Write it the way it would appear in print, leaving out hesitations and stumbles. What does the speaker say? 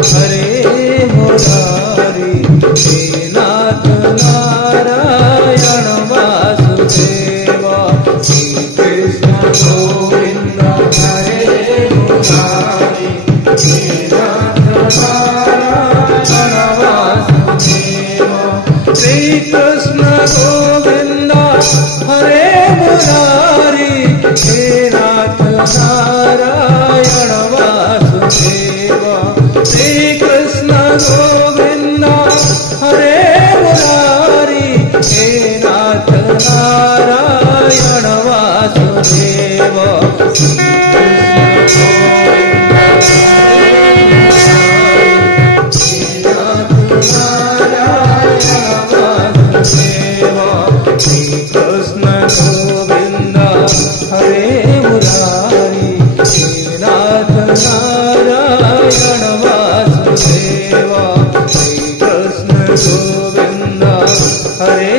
हरे Murari हे नाथ Narayan Vasudev Shri Krishna Govind हरे Murari हे नाथ Narayan Vasudev Shri Krishna Govind हरे Murari हे नाथ Narayan Vasudev Shri Krishna Govind हरे Murari हे नाथ Narayan Vasudev Shri Krishna Govind हरे Murari हे नाथ Narayan Vasudev Shri Krishna Govind हरे